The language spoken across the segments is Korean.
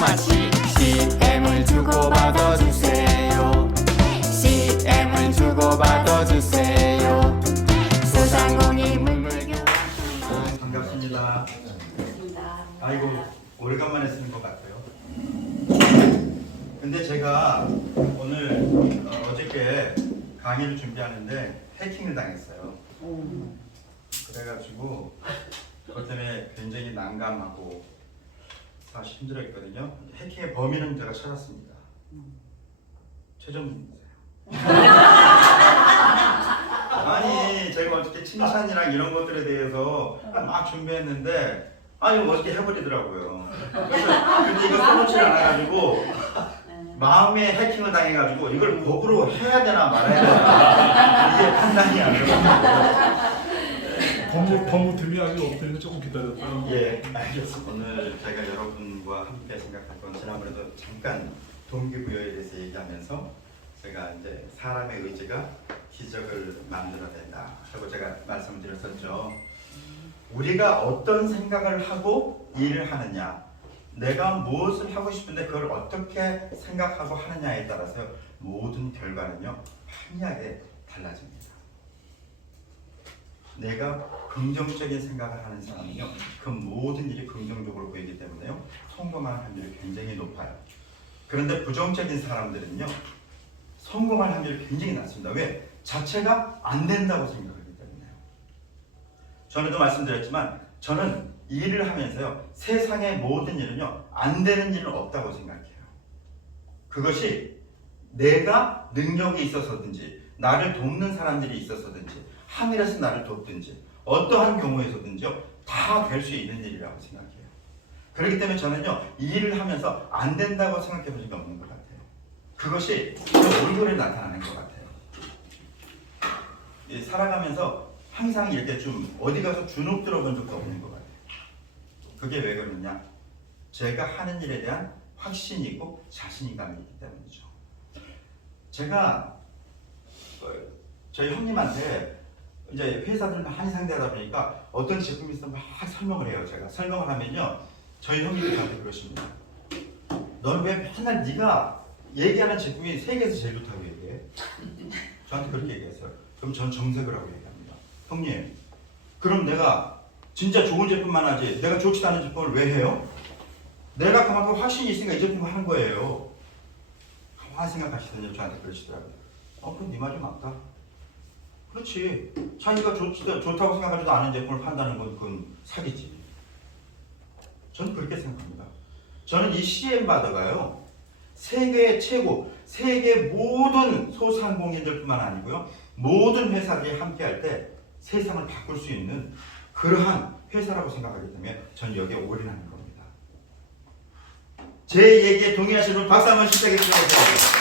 마치 CM을 주고받아 주세요. CM을 주고받아 주세요. 소상공인 물물교. 반갑습니다. 아이고 오래간만에 쓰는 것 같아요. 근데 제가 오늘 어저께 강의를 준비하는데 해킹을 당했어요. 그래가지고 그것 때문에 굉장히 난감하고 사실 힘들었거든요. 해킹의 범인은 제가 찾았습니다. 최정민이세요. 아니 제가 어저께 칭찬이랑 이런 것들에 대해서 막 준비했는데 이거 어저께 해버리더라고요. 근데 이거 써놓지 않아가지고 마음에 해킹을 당해가지고 이걸 법으로 해야 되나 말아야 되나 이게 판단이 안 되거든요. 법무 팀이 아직 없더니 조금 기다렸다. 예, 알겠습니다. 오늘 제가 여러분과 함께 생각할 건 지난번에도 잠깐 동기부여에 대해서 얘기하면서 제가 이제 사람의 의지가 기적을 만들어낸다 하고 제가 말씀을 드렸었죠. 우리가 어떤 생각을 하고 일을 하느냐, 내가 무엇을 하고 싶은데 그걸 어떻게 생각하고 하느냐에 따라서 모든 결과는요 판이하게 달라집니다. 내가 긍정적인 생각을 하는 사람은요 그 모든 일이 긍정적으로 보이기 때문에요 성공할 확률이 굉장히 높아요. 그런데 부정적인 사람들은요 성공할 확률이 굉장히 낮습니다. 왜? 자체가 안 된다고 생각하기 때문에요. 전에도 말씀드렸지만 저는 일을 하면서요 세상의 모든 일은요 안 되는 일은 없다고 생각해요. 그것이 내가 능력이 있어서든지 나를 돕는 사람들이 있어서든지 하늘에서 나를 돕든지 어떠한 경우에서든지요 다 될 수 있는 일이라고 생각해요. 그렇기 때문에 저는요 일을 하면서 안 된다고 생각해 본 적이 없는 것 같아요. 그것이 제 얼굴에 나타나는 것 같아요. 살아가면서 항상 이렇게 좀 어디 가서 주눅 들어본 적도 없는 것 같아요. 그게 왜 그러느냐? 제가 하는 일에 대한 확신이 있고 자신감이 있기 때문이죠. 제가 저희 형님한테 이제 회사들 많이 상대하다 보니까 어떤 제품이 있으면 막 설명을 해요. 제가 설명을 하면요 저희 형님이 저한테 그러십니다. 너는 왜 맨날 네가 얘기하는 제품이 세계에서 제일 좋다고 얘기해? 저한테 그렇게 얘기했어요. 그럼 전 정색을 하고 얘기합니다. 형님, 그럼 내가 진짜 좋은 제품만 하지 내가 좋지도 않은 제품을 왜 해요? 내가 그만큼 확신이 있으니까 이 제품을 하는 거예요. 가만히 생각하시더니 저한테 그러시더라고요. 그럼 네 말이 맞다. 그렇지. 자기가 좋다고 생각하지도 않은 제품을 판다는 건 그건 사기지. 저는 그렇게 생각합니다. 저는 이 CM 바더가요 세계의 최고, 세계 모든 소상공인들뿐만 아니고요 모든 회사들이 함께할 때 세상을 바꿀 수 있는 그러한 회사라고 생각하기 때문에 저는 여기에 올인하는 겁니다. 제 얘기에 동의하시는 분 박수 한번 시작해 주세요.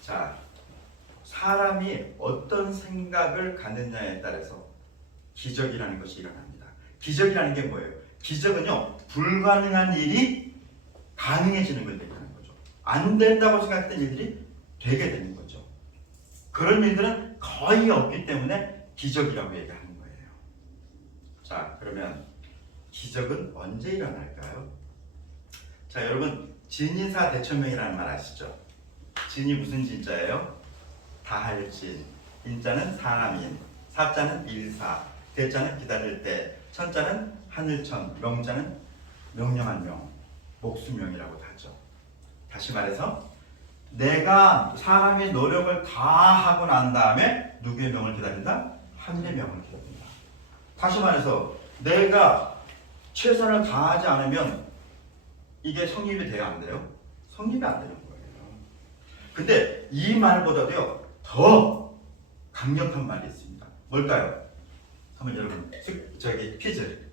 자, 사람이 어떤 생각을 갖느냐에 따라서 기적이라는 것이 일어납니다. 기적이라는 게 뭐예요? 기적은요 불가능한 일이 가능해지는 걸 얘기하는 거죠. 안 된다고 생각했던 일들이 되게 되는 거죠. 그런 일들은 거의 없기 때문에 기적이라고 얘기하는 거예요. 자, 그러면 기적은 언제 일어날까요? 자, 여러분 진인사 대천명이라는 말 아시죠? 진이 무슨 진자예요? 다할 진. 인자는 사람인, 사자는 일사, 대자는 기다릴 때, 천자는 하늘천, 명자는 명령한 명, 목수명이라고 하죠. 다시 말해서 내가 사람의 노력을 다 하고 난 다음에 누구의 명을 기다린다? 하늘의 명을 기다린다. 다시 말해서 내가 최선을 다하지 않으면 이게 성립이 돼야 안 돼요? 성립이 안 되는 거예요. 근데 이 말보다도요 더 강력한 말이 있습니다. 뭘까요? 한번 여러분 퀴즈.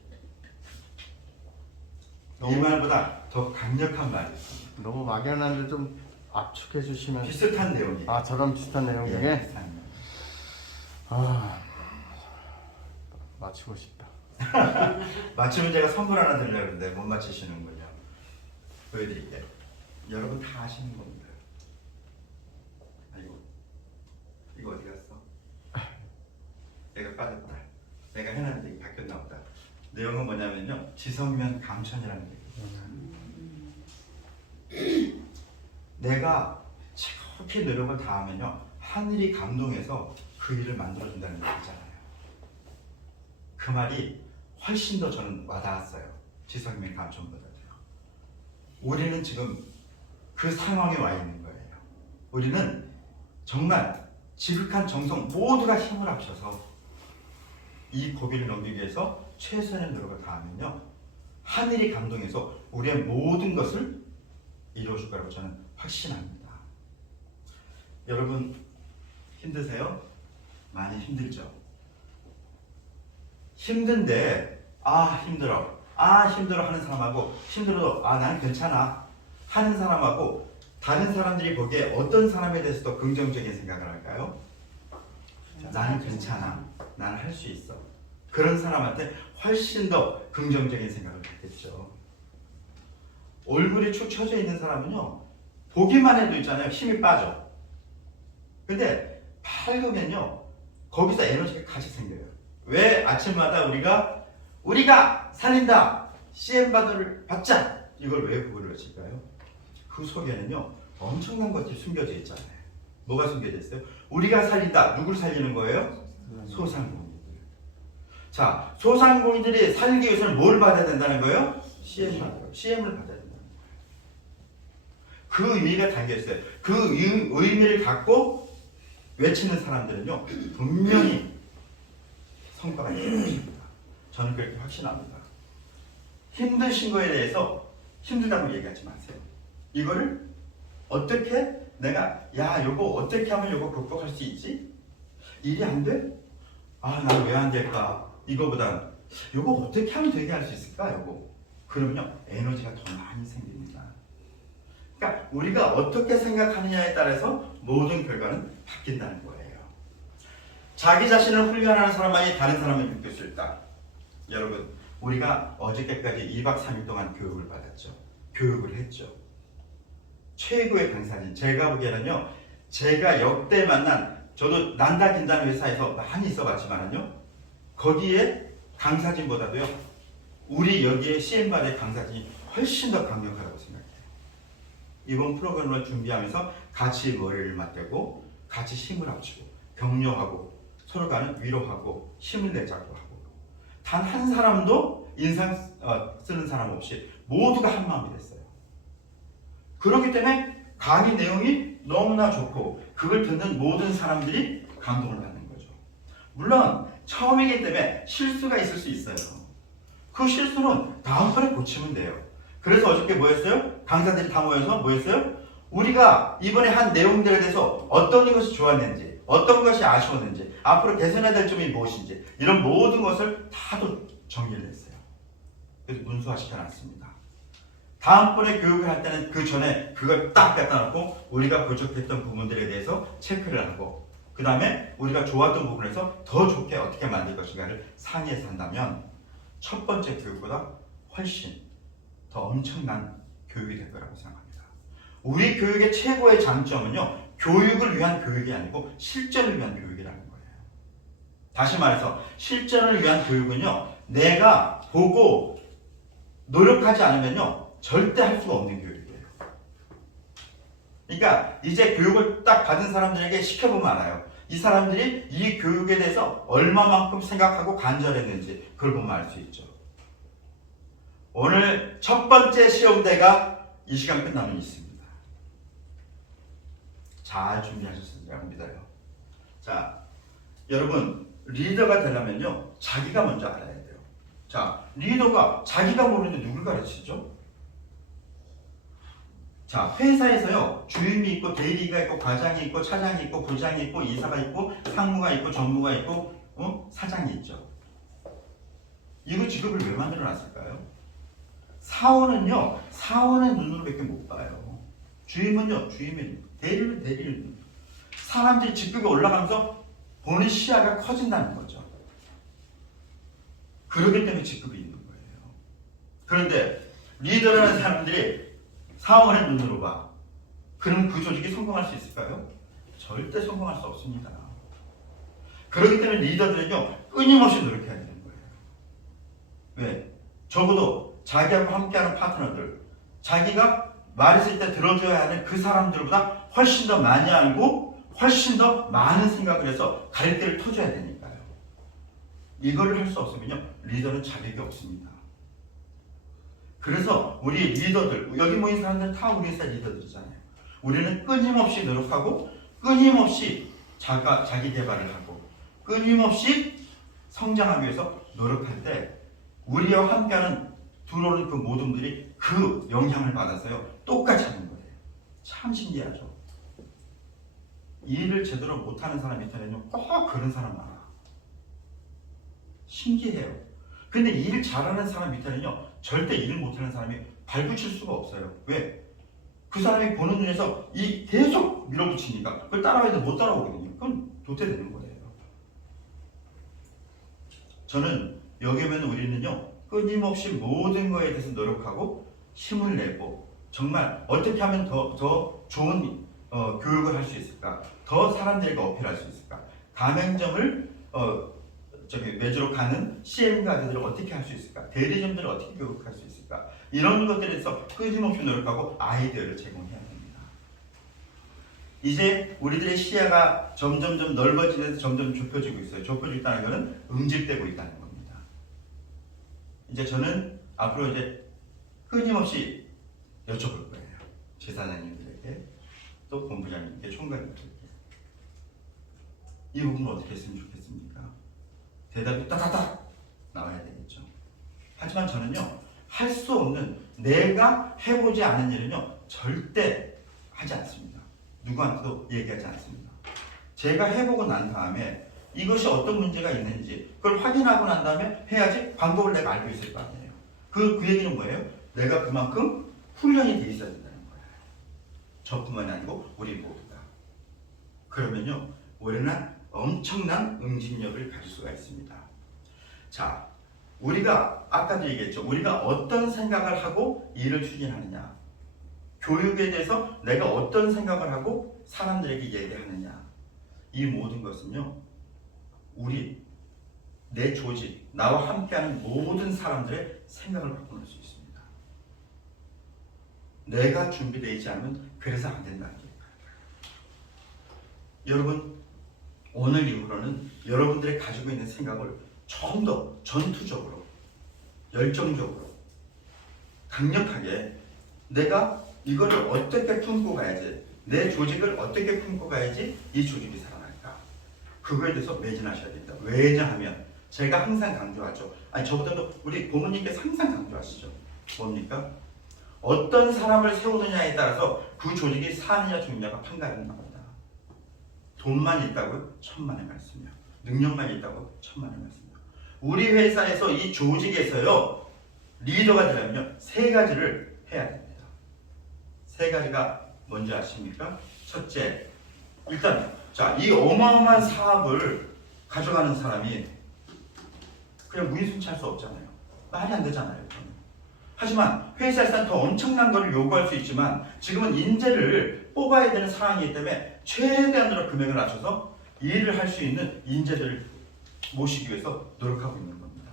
이 말보다 더 강력한 말이 있습니다. 너무 막연한데 좀 압축해 주시면. 비슷한 내용이에요. 저랑 비슷한 내용 중에? 예, 비슷한 내용. 맞히고 싶다. 맞추면 제가 선물 하나 드리려고 했는데 못 맞히시는군요. 보여드릴게요. 여러분 다 아시는 겁니다. 아이고, 이거 어디 갔어? 내가 빠졌다. 내가 해놨는데 이거 바뀌었나 보다. 내용은 뭐냐면요, 지성면 감천이라는 얘기입니다. 내가 지극히 노력을 다하면요, 하늘이 감동해서 그 일을 만들어준다는 얘기잖아요. 그 말이 훨씬 더 저는 와닿았어요. 지성면 감천보다도요. 우리는 지금 그 상황에 와 있는 거예요. 우리는 정말 지극한 정성 모두가 힘을 합쳐서 이 고비를 넘기기 위해서 최선의 노력을 다하면요, 하늘이 감동해서 우리의 모든 것을 이루어줄 거라고 저는 확신합니다. 여러분 힘드세요? 많이 힘들죠? 힘든데 힘들어 하는 사람하고 힘들어도 나는 괜찮아 하는 사람하고 다른 사람들이 보기에 어떤 사람에 대해서 더 긍정적인 생각을 할까요? 나는 괜찮아, 나는 할 수 있어, 그런 사람한테 훨씬 더 긍정적인 생각을 갖겠죠. 얼굴이 축 처져 있는 사람은요, 보기만 해도 있잖아요, 힘이 빠져. 근데 밝으면요, 거기서 에너지가 같이 생겨요. 왜 아침마다 우리가 살린다, CM바더를 받자, 이걸 왜 부르를 칠까요? 그 속에는요, 엄청난 것들이 숨겨져 있잖아요. 뭐가 숨겨져 있어요? 우리가 살린다, 누굴 살리는 거예요? 소상공인들. 자, 소상공인들이 살기 위해서는 뭘 받아야 된다는 거예요? CM을 받아야 된다는 거예요. 그 의미가 담겨 있어요. 그 의미를 갖고 외치는 사람들은요, 분명히 성과가 있을 것입니다. 저는 그렇게 확신합니다. 힘드신 거에 대해서 힘들다고 얘기하지 마세요. 이거를 어떻게 내가 요거 어떻게 하면 요거 극복할 수 있지? 일이 안 돼? 난 왜 안 될까? 이거보단 요거 어떻게 하면 되게 할 수 있을까? 요거. 그러면요, 에너지가 더 많이 생깁니다. 그러니까 우리가 어떻게 생각하느냐에 따라서 모든 결과는 바뀐다는 거예요. 자기 자신을 훈련하는 사람만이 다른 사람을 느낄 수 있다. 여러분, 우리가 어저께까지 2박 3일 동안 교육을 받았죠. 교육을 했죠. 최고의 강사님, 제가 보기에는요, 제가 역대 만난, 저도 난다 긴다는 회사에서 많이 있어봤지만은요, 거기에 강사진보다도요, 우리 여기에 CM바의 강사진이 훨씬 더 강력하다고 생각해요. 이번 프로그램을 준비하면서 같이 머리를 맞대고 같이 힘을 합치고 격려하고 서로 간을 위로하고 힘을 내자고 하고, 단 한 사람도 인상 쓰는 사람 없이 모두가 한 마음이 됐어요. 그렇기 때문에 강의 내용이 너무나 좋고 그걸 듣는 모든 사람들이 감동을 받는 거죠. 물론 처음이기 때문에 실수가 있을 수 있어요. 그 실수는 다음번에 고치면 돼요. 그래서 어저께 뭐였어요? 강사들이 다 모여서 뭐였어요? 우리가 이번에 한 내용들에 대해서 어떤 것이 좋았는지, 어떤 것이 아쉬웠는지, 앞으로 개선해야 될 점이 무엇인지, 이런 모든 것을 다도 정리를 했어요. 그래서 문서화 시켜놨습니다. 다음번에 교육을 할 때는 그 전에 그걸 딱 갖다 놓고 우리가 부족했던 부분들에 대해서 체크를 하고, 그 다음에 우리가 좋았던 부분에서 더 좋게 어떻게 만들 것인가를 상의해서 한다면 첫 번째 교육보다 훨씬 더 엄청난 교육이 될 거라고 생각합니다. 우리 교육의 최고의 장점은요, 교육을 위한 교육이 아니고 실전을 위한 교육이라는 거예요. 다시 말해서 실전을 위한 교육은요, 내가 보고 노력하지 않으면요, 절대 할 수가 없는 교육이에요. 그러니까 이제 교육을 딱 받은 사람들에게 시켜보면 알아요. 이 사람들이 이 교육에 대해서 얼마만큼 생각하고 간절했는지 그걸 보면 알 수 있죠. 오늘 첫 번째 시험대가 이 시간 끝나면 있습니다. 잘 준비하셨으리라고 믿어요. 자, 여러분, 리더가 되려면요, 자기가 먼저 알아야 돼요. 자, 리더가 자기가 모르는데 누굴 가르치죠? 자, 회사에서요, 주임이 있고 대리가 있고 과장이 있고 차장이 있고 부장이 있고 이사가 있고 상무가 있고 전무가 있고 사장이 있죠. 이거 직업을 왜 만들어 놨을까요? 사원은요, 사원의 눈으로밖에 못 봐요. 주임은요, 주임의 눈, 대리는 대리의 눈. 사람들이 직급이 올라가면서 보는 시야가 커진다는 거죠. 그렇기 때문에 직급이 있는 거예요. 그런데 리더라는 사람들이 사원의 눈으로 봐. 그럼 그 조직이 성공할 수 있을까요? 절대 성공할 수 없습니다. 그렇기 때문에 리더들은요, 끊임없이 노력해야 되는 거예요. 왜? 적어도 자기하고 함께하는 파트너들, 자기가 말했을 때 들어줘야 하는 그 사람들보다 훨씬 더 많이 알고 훨씬 더 많은 생각을 해서 갈대를 터줘야 되니까요. 이거를 할 수 없으면요, 리더는 자격이 없습니다. 그래서 우리 리더들, 여기 모인 사람들은 다 우리 회사 리더들이잖아요. 우리는 끊임없이 노력하고 끊임없이 자기 개발을 하고 끊임없이 성장하기 위해서 노력할 때 우리와 함께하는 들어오는 그 모든 분들이 그 영향을 받아서요 똑같이 하는 거예요. 참 신기하죠. 이 일을 제대로 못하는 사람 밑에는요 꼭 그런 사람 많아. 신기해요. 근데 이 일 잘하는 사람 밑에는요 절대 일을 못하는 사람이 발붙일 수가 없어요. 왜? 그 사람이 보는 눈에서 이 계속 밀어붙이니까 그걸 따라와도 못 따라오거든요. 그건 도태되는 거예요. 저는 여기 오면 우리는요 끊임없이 모든 거에 대해서 노력하고 힘을 내고 정말 어떻게 하면 더 좋은 교육을 할 수 있을까, 더 사람들에게 어필할 수 있을까, 가맹점을 매주로 가는 CM 가게들을 어떻게 할 수 있을까, 대리점들을 어떻게 교육할 수 있을까, 이런 것들에 대해서 끊임없이 노력하고 아이디어를 제공해야 됩니다. 이제 우리들의 시야가 점점 넓어지면서 점점 좁혀지고 있어요. 좁혀지고 있다는 것은 응집되고 있다는 겁니다. 이제 저는 앞으로 이제 끊임없이 여쭤볼 거예요. 제사장님들에게 또 본부장님께 총괄님들에게 이 부분을 어떻게 했으면 좋겠습니까? 대답이 따다닥 나와야 되겠죠. 하지만 저는요 할 수 없는, 내가 해보지 않은 일은요 절대 하지 않습니다. 누구한테도 얘기하지 않습니다. 제가 해보고 난 다음에 이것이 어떤 문제가 있는지 그걸 확인하고 난 다음에 해야지 방법을 내가 알고 있을 거 아니에요. 그 얘기는 뭐예요? 내가 그만큼 훈련이 돼 있어야 된다는 거예요. 저뿐만이 아니고 우리 모두가. 그러면요 우리는 엄청난 응집력을 가질 수가 있습니다. 자, 우리가 아까도 얘기했죠. 우리가 어떤 생각을 하고 일을 추진하느냐, 교육에 대해서 내가 어떤 생각을 하고 사람들에게 얘기하느냐, 이 모든 것은요 내 조직, 나와 함께하는 모든 사람들의 생각을 바꿔놓을 수 있습니다. 내가 준비되어 있지 않으면 그래서 안 된다는 게. 여러분, 오늘 이후로는 여러분들이 가지고 있는 생각을 좀 더 전투적으로, 열정적으로, 강력하게 내가 이거를 어떻게 품고 가야지, 내 조직을 어떻게 품고 가야지 이 조직이 살아날까, 그거에 대해서 매진하셔야 됩니다. 왜냐하면 제가 항상 강조하죠. 아니 저보다도 우리 고모님께서 항상 강조하시죠. 뭡니까? 어떤 사람을 세우느냐에 따라서 그 조직이 사느냐 죽느냐가 판가름인 겁니다. 돈만 있다고요? 천만의 말씀이요. 능력만 있다고? 천만의 말씀이요. 우리 회사에서 이 조직에서요 리더가 되려면 세 가지를 해야 됩니다. 세 가지가 뭔지 아십니까? 첫째, 일단 이 어마어마한 사업을 가져가는 사람이 그냥 무인순찰 수 없잖아요. 말이 안 되잖아요. 하지만 회사에서는 더 엄청난 것을 요구할 수 있지만 지금은 인재를 뽑아야 되는 상황이기 때문에 최대한으로 금액을 낮춰서 일을 할 수 있는 인재들을 모시기 위해서 노력하고 있는 겁니다.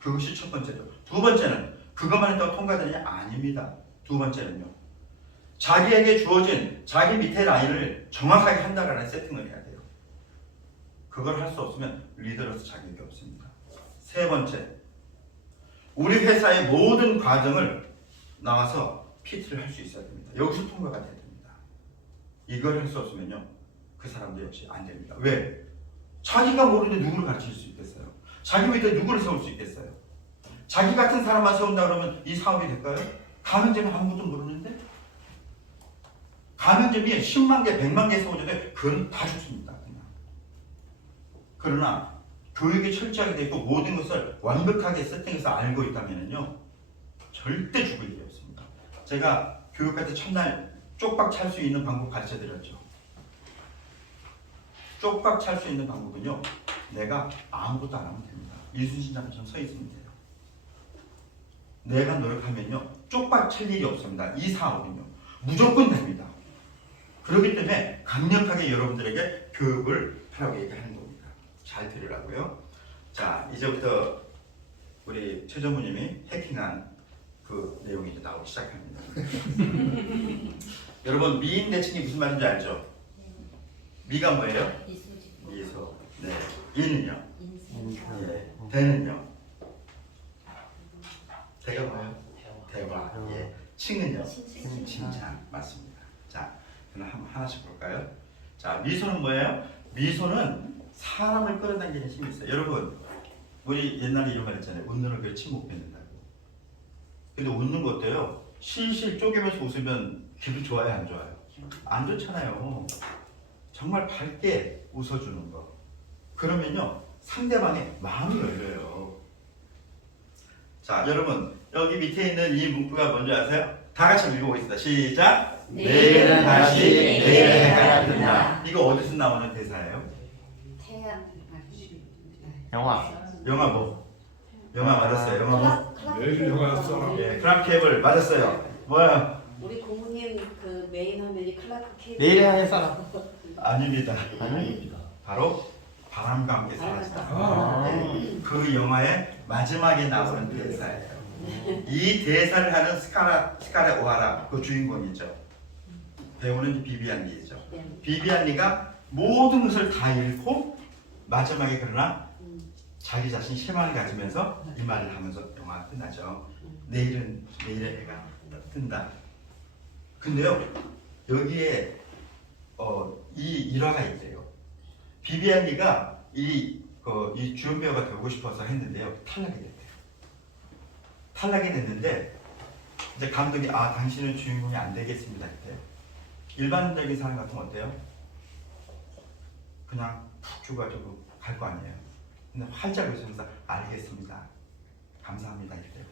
그것이 첫 번째죠. 두 번째는 그것만 했다고 통과되느냐? 아닙니다. 두 번째는요, 자기에게 주어진 자기 밑에 라인을 정확하게 한다라는 세팅을 해야 돼요. 그걸 할 수 없으면 리더로서 자격이 없습니다. 세 번째, 우리 회사의 모든 과정을 나와서 PT를 할 수 있어야 됩니다. 여기서 통과가 돼야 됩니다. 이걸 할 수 없으면요 그 사람도 역시 안 됩니다. 왜? 자기가 모르는데 누구를 가르칠 수 있겠어요? 자기 밑에 누구를 세울 수 있겠어요? 자기 같은 사람만 세운다 그러면 이 사업이 될까요? 가맹점이 아무것도 모르는데? 가맹점이 10만 개, 100만 개 세워줘도 그건 다 죽습니다. 그냥. 그러나 교육이 철저하게 되어 있고 모든 것을 완벽하게 세팅해서 알고 있다면요 절대 죽을 일이 없습니다. 제가 교육할 때 첫날 쪽박 찰 수 있는 방법 가르쳐 드렸죠. 쪽박 찰 수 있는 방법은요 내가 아무것도 안 하면 됩니다. 이순신장처럼 서 있으면 돼요. 내가 노력하면요 쪽박 찰 일이 없습니다. 이 사업은요 무조건 됩니다. 그렇기 때문에 강력하게 여러분들에게 교육을 하라고 얘기하는 겁니다. 잘 들으라고요. 자, 이제부터 우리 최전무님이 해킹한 그 내용이 이제 나오기 시작합니다. 여러분 미인 대칭이 무슨 말인지 알죠? 미가 뭐예요? 미소. 네. 인은요? 예. 대는요? 대가 뭐예요? 대화. 예. 칭은요? 칭찬. 맞습니다. 자, 그럼 한번 하나씩 볼까요? 자, 미소는 뭐예요? 미소는 사람을 끌어당기는 힘이 있어요. 여러분, 우리 옛날에 이런 말 했잖아요. 웃는 얼굴에 침 못 뱉는다고. 근데 웃는 거 어때요? 실실 쪼개면서 웃으면 기분 좋아요, 안 좋아요? 안 좋잖아요. 정말 밝게 웃어주는 거. 그러면요, 상대방의 마음이 열려요. 자, 여러분, 여기 밑에 있는 이 문구가 뭔지 아세요? 다 같이 읽어보겠습니다. 시작! 내일은 다시 내일의 해가 뜬다. 이거 어디서 나오는 대사예요? 영화. 영화 뭐? 영화 맞았어요. 영화 뭐? 내일 영화였어. 예, 클라크 케이블 맞았어요. 뭐야? 우리 고모님 그 메인 화면이 클라크 케이블. 내일의 한 사람. 아닙니다. 아닙니다. 바로 바람과 함께 사라지다. 아. 예, 그 영화의 마지막에 나오는 대사예요. 이 대사를 하는 스카렛 오하라 그 주인공이죠. 배우는 비비안 리죠. 비비안 리가 모든 것을 다 잃고 마지막에 그러나 자기 자신 희망을 가지면서 이 말을 하면서 영화가 끝나죠. 내일은 내일의 해가 뜬다. 근데요 여기에 이 일화가 있대요. 비비안 리가 이 주연 배우가 되고 싶어서 했는데요 탈락이 됐대요. 탈락이 됐는데 이제 감독이 당신은 주인공이 안 되겠습니다 했대요. 일반적인 사람 같으면 어때요? 그냥 푹 줘가지고 갈 거 아니에요. 근데 활짝 웃으면서 알겠습니다. 감사합니다 이래요.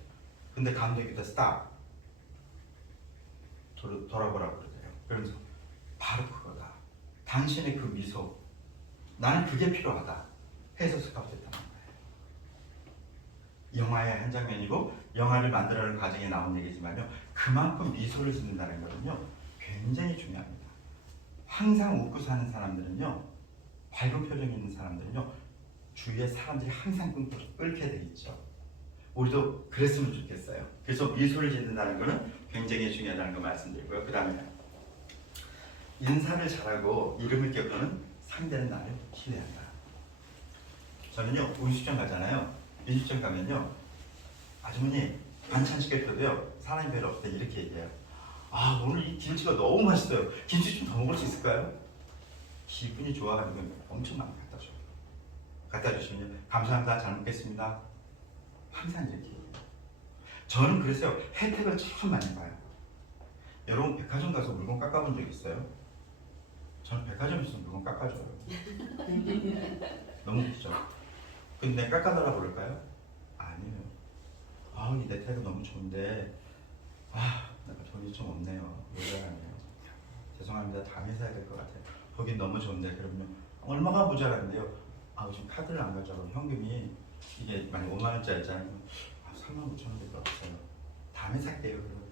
근데 감독이 또 스탑 돌아보라고 그러대요. 그러면서 바로 그거다. 당신의 그 미소 나는 그게 필요하다 해서 스카웃했다는 거예요. 영화의 한 장면이고 영화를 만들어가는 과정에 나온 얘기지만요 그만큼 미소를 짓는다는 거는요 굉장히 중요합니다. 항상 웃고 사는 사람들은요 밝은 표정이 있는 사람들은요 주위에 사람들이 항상 끓게 돼 있죠. 우리도 그랬으면 좋겠어요. 그래서 미소를 짓는다는 것은 굉장히 중요하다는 거 말씀드리고요. 그 다음에 인사를 잘하고 이름을 겪는 상대는 나를 신뢰한다. 저는요 음식점 가잖아요. 음식점 가면요 아주머니 반찬 시켜줘도요 사람이 별로 없을 때 이렇게 얘기해요. 오늘 이 김치가 너무 맛있어요. 김치 좀 더 먹을 수 있을까요? 기분이 좋아가지고 엄청 많이 갖다 줘요. 갖다 주시면 감사합니다. 잘 먹겠습니다. 항상 이렇게 얘기해요. 저는 그래서요 혜택을 참 많이 봐요. 여러분 백화점 가서 물건 깎아본 적 있어요? 저는 백화점에서 물건 깎아줘요. 너무 웃기죠? 근데 깎아달라고 그럴까요? 아니에요. 이 넥타이가 너무 좋은데 내가 돈이 좀 없네요. 모자라네요. 죄송합니다. 다음에 사야 될 것 같아요. 거긴 너무 좋은데 그러면 얼마가 모자란데요? 지금 카드를 안 가져가고 현금이 이게 만약 5만 원짜리 있잖아요. 3만 5천 원 될 것 같아요. 다음에 살게요. 그러면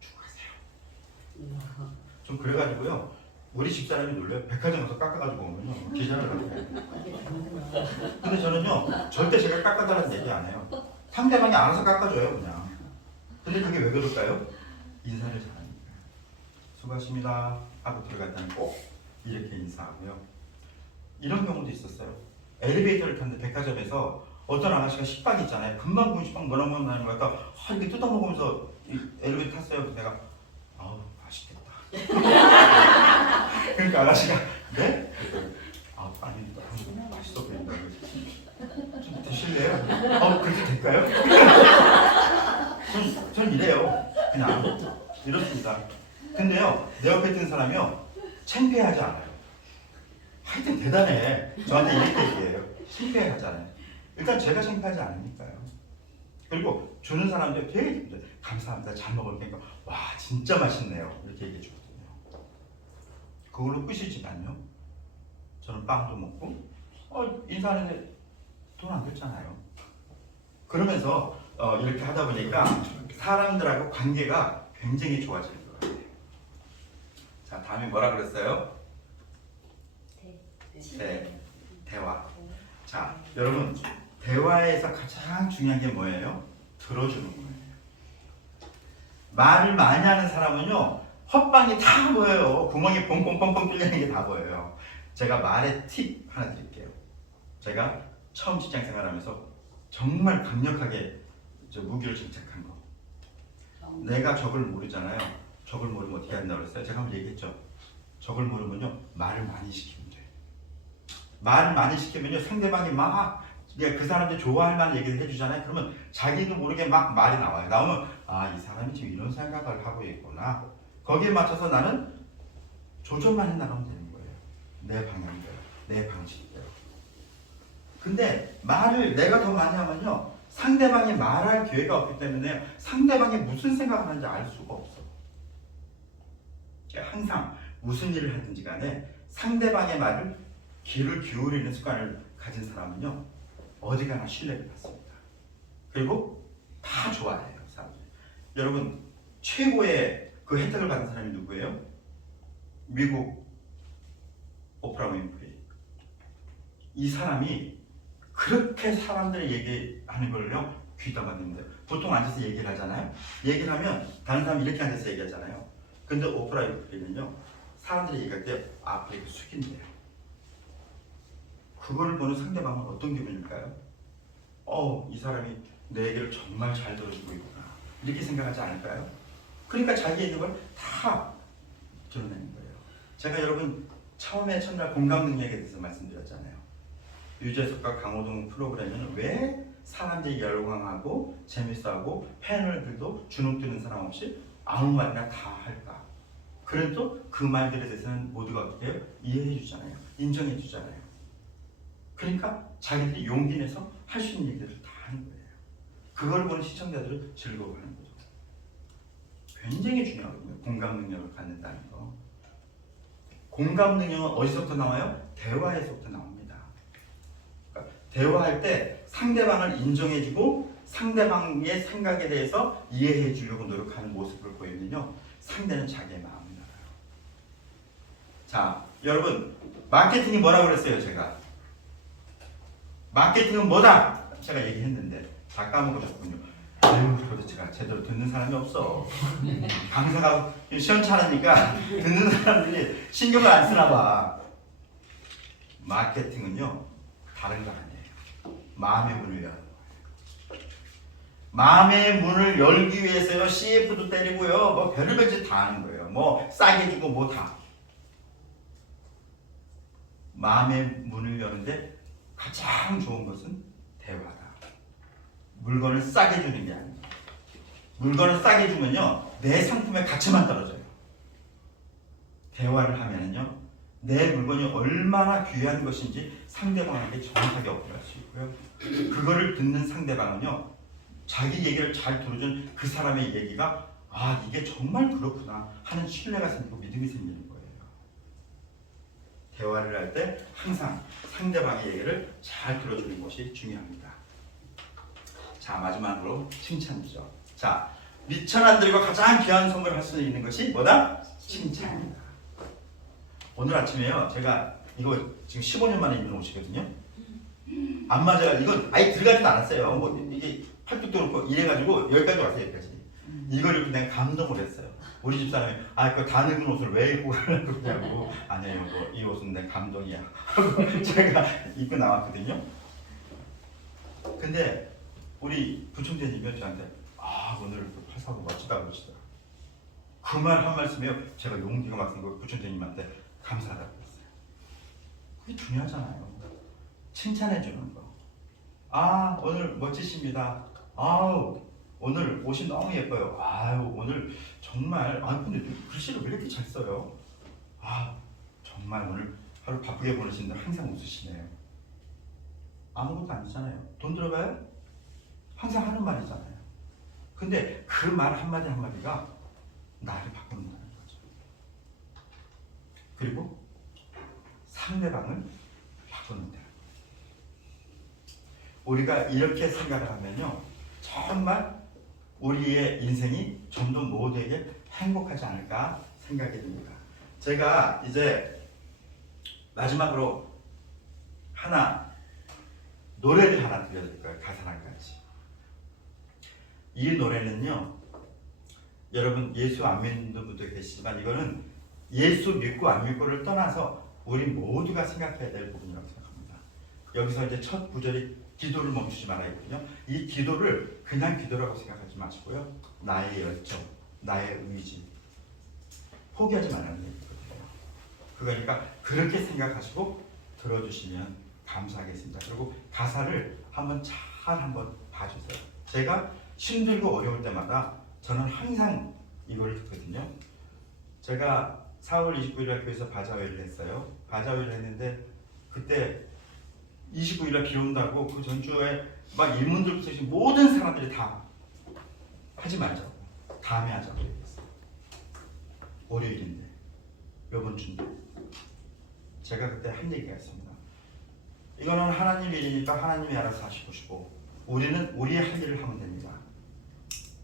주고 가세요. 좀 그래가지고요. 우리 집사람이 놀래요. 백화점 가서 깎아가지고 오면요 기절을 하고. 근데 저는요 절대 제가 깎아달라는 얘기 안 해요. 상대방이 알아서 깎아줘요 그냥. 근데 그게 왜 그럴까요? 인사를 잘하니까. 수고하십니다 하고 들어갔다는 꼭 이렇게 인사하고요. 이런 경우도 있었어요. 엘리베이터를 탔는데 백화점에서 어떤 아가씨가 식빵 있잖아요. 금방 구운 식빵 뭐라 먹는 거 같다. 이렇게 뜯어먹으면서 엘리베이터 탔어요. 그래서 내가 맛있겠다. 그러니까 아가씨가 네? 아니 맛있어 보인다고. 좀 드실래요? 그렇게 될까요? 전 이래요. 그냥 이렇습니다. 근데요 내 옆에 있는 사람이요 창피하지 않아요. 하여튼 대단해. 저한테 이렇게 얘기해요. 창피하지 않아요. 일단 제가 창피하지 않으니까요. 그리고 주는 사람들 되게 감사합니다. 잘 먹을게요. 와 진짜 맛있네요. 이렇게 얘기해 주거든요. 그걸로 끝이지만요. 저는 빵도 먹고 인사하는데 돈 안 줬잖아요. 그러면서 이렇게 하다 보니까 사람들하고 관계가 굉장히 좋아지는 것 같아요. 자 다음에 뭐라 그랬어요? 대화. 자 여러분 대화에서 가장 중요한 게 뭐예요? 들어주는 거예요. 말을 많이 하는 사람은요, 헛방이 다 보여요. 구멍이 뻥뻥뻥뻥 뚫리는 게 다 보여요. 제가 말의 팁 하나 드릴게요. 제가 처음 직장 생활하면서 정말 강력하게 무기를 장착한 거. 내가 적을 모르잖아요. 적을 모르면 어떻게 한다고 그랬어요? 제가 한번 얘기했죠. 적을 모르면요, 말을 많이 시키면 돼요. 말을 많이 시키면요, 상대방이 막 그 사람들 좋아할 만한 얘기를 해주잖아요. 그러면 자기도 모르게 막 말이 나와요. 나오면 이 사람이 지금 이런 생각을 하고 있구나. 거기에 맞춰서 나는 조절만 해나가면 되는 거예요. 내 방향대로, 내 방식대로. 근데 말을 내가 더 많이 하면요, 상대방이 말할 기회가 없기 때문에 상대방이 무슨 생각을 하는지 알 수가 없어. 그러니까 항상 무슨 일을 하든지 간에 상대방의 말을 귀를 기울이는 습관을 가진 사람은요, 어디 가나 신뢰를 받습니다. 그리고 다 좋아해요, 사람들이. 여러분, 최고의 그 혜택을 받은 사람이 누구예요? 미국 오프라 윈프리. 이 사람이 그렇게 사람들이 얘기하는 걸요, 귀담았는데 보통 앉아서 얘기를 하잖아요. 얘기를 하면 다른 사람이 이렇게 앉아서 얘기하잖아요. 근데 오프라 윈프리는요, 사람들이 얘기할 때 앞에 이렇게 숙인대요. 그거를 보는 상대방은 어떤 기분일까요? 이 사람이 내 얘기를 정말 잘 들어주고 있구나, 이렇게 생각하지 않을까요? 그러니까 자기 있는 걸 다 드러내는 거예요. 제가 여러분 처음에 첫날 공감 능력에 대해서 말씀드렸잖아요. 유재석과 강호동 프로그램에는 왜 사람들이 열광하고 재밌어하고 패널들도 주눅드는 사람 없이 아무 말이나 다 할까? 그래도 그 말들에 대해서는 모두가 어떻게 해요? 이해해 주잖아요. 인정해 주잖아요. 그러니까 자기들이 용기 내서 할 수 있는 얘기들을 다 하는 거예요. 그걸 보는 시청자들은 즐거워하는 거죠. 굉장히 중요하거든요. 공감 능력을 갖는다는 거. 공감 능력은 어디서부터 나와요? 대화에서부터 나옵니다. 그러니까 대화할 때 상대방을 인정해주고 상대방의 생각에 대해서 이해해 주려고 노력하는 모습을 보이면요, 상대는 자기의 마음을 알아요. 자, 여러분, 마케팅이 뭐라고 그랬어요, 제가? 마케팅은 뭐다? 제가 얘기했는데 다 까먹으셨군요. 도대체가 제대로 듣는 사람이 없어. 강사가 시원찮으니까 듣는 사람들이 신경을 안 쓰나 봐. 마케팅은요, 다른 거 아니에요. 마음의 문을 여는 거예요. 마음의 문을 열기 위해서요, CF도 때리고요, 뭐 별의별 짓 다 하는 거예요. 뭐 싸게 주고 뭐 다. 마음의 문을 여는데 가장 좋은 것은 대화다. 물건을 싸게 주는 게 아닙니다. 물건을 싸게 주면요, 내 상품의 가치만 떨어져요. 대화를 하면은요, 내 물건이 얼마나 귀한 것인지 상대방에게 정확하게 어필할 수 있고요. 그거를 듣는 상대방은요, 자기 얘기를 잘 들어준 그 사람의 얘기가 이게 정말 그렇구나 하는 신뢰가 생기고 믿음이 생기는 거예요. 대화를 할 때 항상 상대방의 얘기를 잘 들어주는 것이 중요합니다. 자, 마지막으로 칭찬이죠. 자, 미천한들과 가장 귀한 선물을 할 수 있는 것이 뭐다? 칭찬입니다. 오늘 아침에요, 제가 이거 지금 15년 만에 입는 옷이거든요. 안 맞아요. 이건 아예 들어가지도 않았어요. 뭐 이게 팔뚝도 그렇고 이래가지고 여기까지 왔어요, 여기까지. 이걸 입고 내가 감동을 했어요. 우리 집사람이 그 다 늙은 옷을 왜 입고 가려고 그러냐고. 아니에요, 이 옷은 내 감동이야 하고 제가 입고 나왔거든요. 근데 우리 부총재님이 저한테 오늘 팔사고 멋지다 그러시더라. 그 말 한 말씀에요, 제가 용기가 막 생기고 부총재님한테 감사하다고 했어요. 그게 중요하잖아요. 칭찬해주는 거. 오늘 멋지십니다. 오늘 옷이 너무 예뻐요. 오늘 정말 근데 글씨를 왜 이렇게 잘 써요? 정말 오늘 하루 바쁘게 보내시는데 항상 웃으시네요. 아무것도 아니잖아요. 돈 들어가요? 항상 하는 말이잖아요. 근데 그 말 한마디 한마디가 나를 바꾼다는 거죠. 그리고 상대방을 바꾸는다는 거예요. 우리가 이렇게 생각을 하면요, 정말 우리의 인생이 좀 더 모두에게 행복하지 않을까 생각이 듭니다. 제가 이제 마지막으로 하나 노래를 하나 들려드릴 거예요. 가사랑 같이. 이 노래는요, 여러분 예수 안 믿는 분도 계시지만 이거는 예수 믿고 안 믿고를 떠나서 우리 모두가 생각해야 될 부분이라고 생각합니다. 여기서 이제 첫 구절이 기도를 멈추지 말아야겠군요. 이 기도를 그냥 기도라고 생각하지 마시고요. 나의 열정, 나의 의지, 포기하지 말라는 얘기거든요. 그러니까 그렇게 생각하시고 들어주시면 감사하겠습니다. 그리고 가사를 한번 한번 봐주세요. 제가 힘들고 어려울 때마다 저는 항상 이걸 듣거든요. 제가 4월 29일날 교회에서 바자회를 했어요. 바자회를 했는데 그때 29일날 비 온다고 그 전주에 막 일문들부터 모든 사람들이 다 하지 말자고, 다음에 하자고 얘기했어요. 월요일인데 이번 주인데 제가 그때 한 얘기가 있습니다. 이거는 하나님 일이니까 하나님이 알아서 하시고 우리는 우리의 할 일을 하면 됩니다.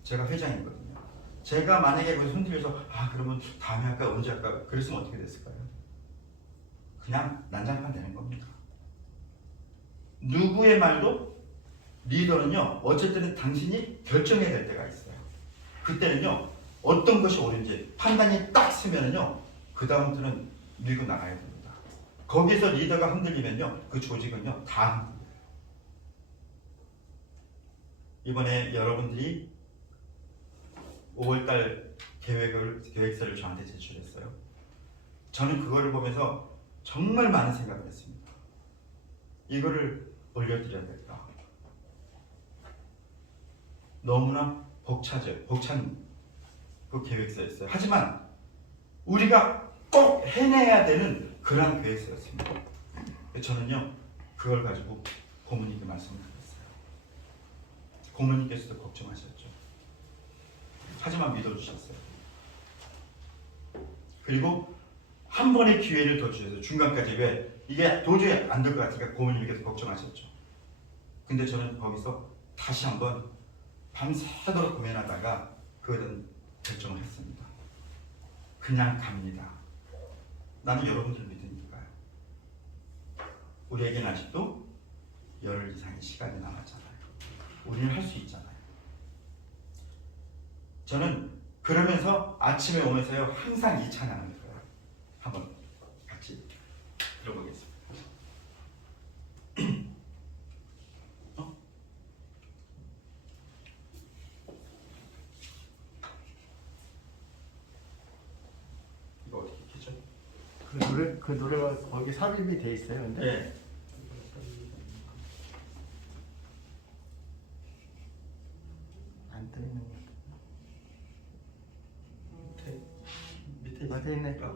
제가 회장이거든요. 제가 만약에 거기서 손들려서 그러면 다음에 할까 언제 할까 그랬으면 어떻게 됐을까요? 그냥 난장판 되는 겁니다. 누구의 말도 리더는요 어쨌든 당신이 결정해야 될 때가 있어요. 그때는요 어떤 것이 옳은지 판단이 딱 서면은요 그 다음부터는 밀고 나가야 됩니다. 거기서 리더가 흔들리면요 그 조직은요 다 흔들려요. 이번에 여러분들이 5월달 계획서를 저한테 제출했어요. 저는 그거를 보면서 정말 많은 생각을 했습니다. 이거를 올려드려야 될까? 너무나 벅찬 그 계획서였어요. 하지만 우리가 꼭 해내야 되는 그런 계획서였습니다. 저는요 그걸 가지고 고모님께 말씀을 드렸어요. 고모님께서도 걱정하셨죠. 하지만 믿어주셨어요. 그리고 한 번의 기회를 더 주셔서 중간까지 왜 이게 도저히 안 될 것 같으니까 고모님께서 걱정하셨죠. 근데 저는 거기서 다시 한번 밤새도록 고민하다가 그런 결정을 했습니다. 그냥 갑니다. 나는 여러분들 믿으니까요. 우리에게는 아직도 열흘 이상의 시간이 남았잖아요. 우리는 할 수 있잖아요. 저는 그러면서 아침에 오면서요 항상 이 찬양을 들어요. 한번 같이 들어보겠습니다. 이거 어떻게 키죠? 그 노래가 거기 삽입이 돼 있어요, 근데? 네. 안 떠 있는 거. 밑에 맞아 있네. 됐다.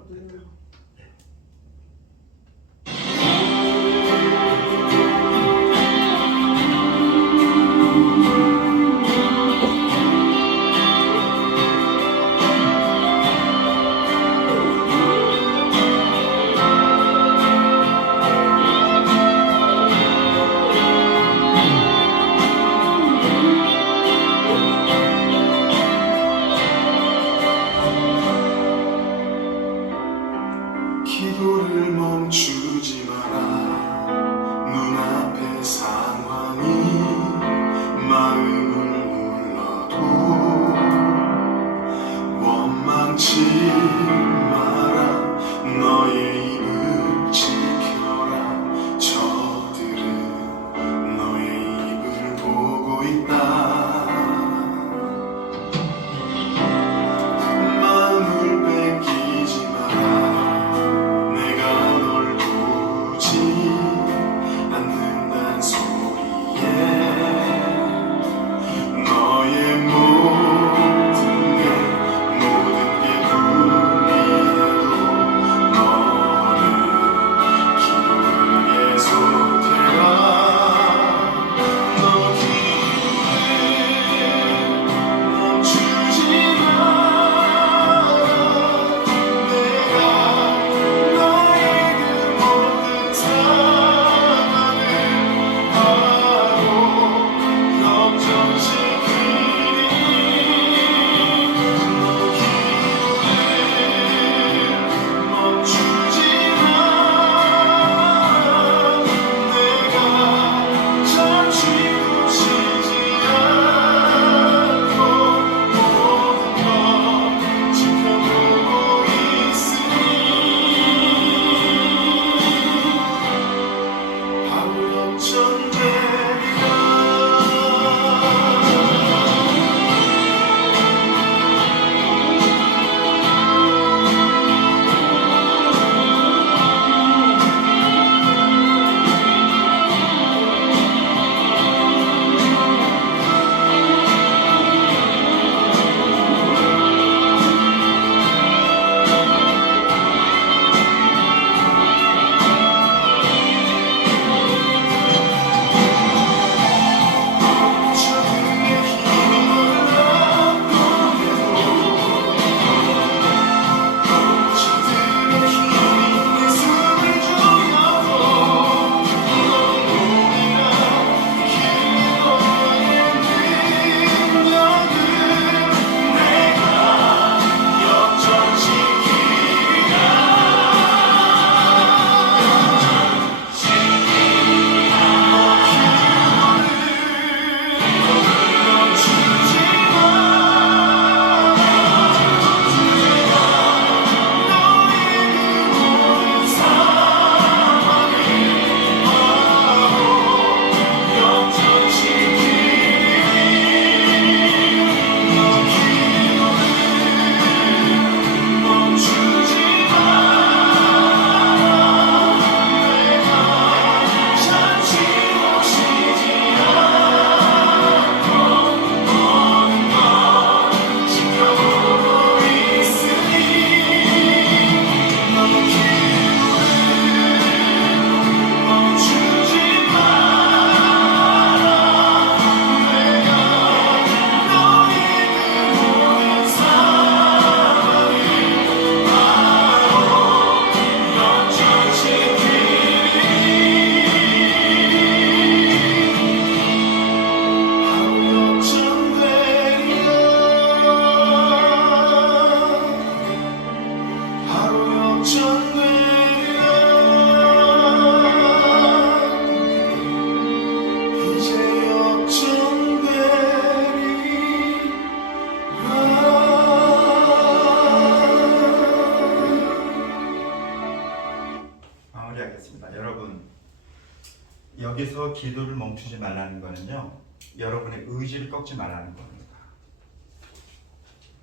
위해서 기도를 멈추지 말라는 거는요, 여러분의 의지를 꺾지 말라는 겁니다.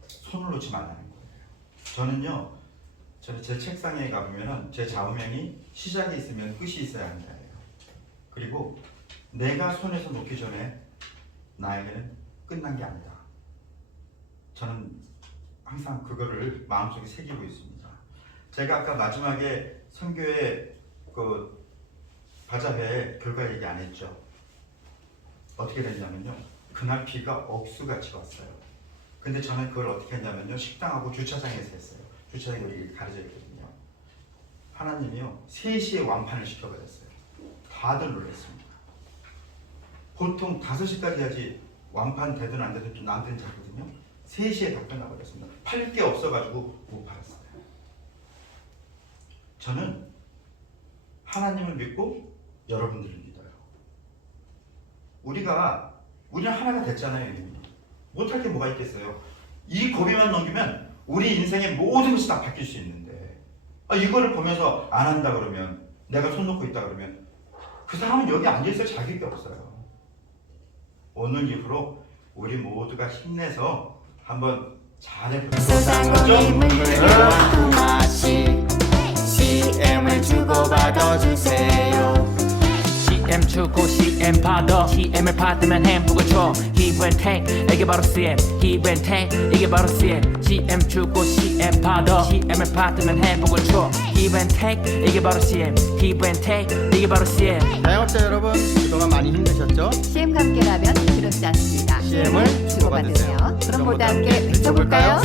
손을 놓지 말라는 거예요. 저는요, 제 책상에 가보면은 제 좌우명이 시작이 있으면 끝이 있어야 한다예요. 그리고 내가 손에서 놓기 전에 나에게는 끝난 게 아니다. 저는 항상 그거를 마음속에 새기고 있습니다. 제가 아까 마지막에 선교회 그 바자회에 결과 얘기 안 했죠. 어떻게 됐냐면요, 그날 비가 억수같이 왔어요. 근데 저는 그걸 어떻게 했냐면요, 식당하고 주차장에서 했어요. 주차장이 여기 가려져 있거든요. 하나님이요, 3시에 완판을 시켜버렸어요. 다들 놀랐습니다. 보통 5시까지 해야지 완판 되든 안 되든 좀 남들은 자거든요. 3시에 다 끝나버렸습니다. 팔 게 없어가지고 못 팔았어요. 저는 하나님을 믿고 여러분들을 믿어요. 우리는 하나가 됐잖아요. 이미. 못할 게 뭐가 있겠어요. 이 고비만 넘기면 우리 인생의 모든 것이 다 바뀔 수 있는데, 이거를 보면서 안 한다 그러면, 내가 손 놓고 있다 그러면 그 사람은 여기 앉아있을 자격이 없어요. 오늘 이후로 우리 모두가 힘내서 한번 잘해보자. 소상공인 물물 교환 2마씩 CM을 주고받아 주세요. CM 주고 CM 받아 CM을 받으면 행복을 줘 Give and take 이게 바로 CM Give and take 이게 바로 CM CM 주고 CM 받아 CM을 받으면 행복을 줘 Give and take 이게 바로 CM Give and take 이게 바로 CM 자영업자 여러분, 그동안 많이 힘드셨죠? CM과 함께라면 두렵지 않습니다. CM을 주고받으세요. 그럼 모두 함께 외쳐볼까요?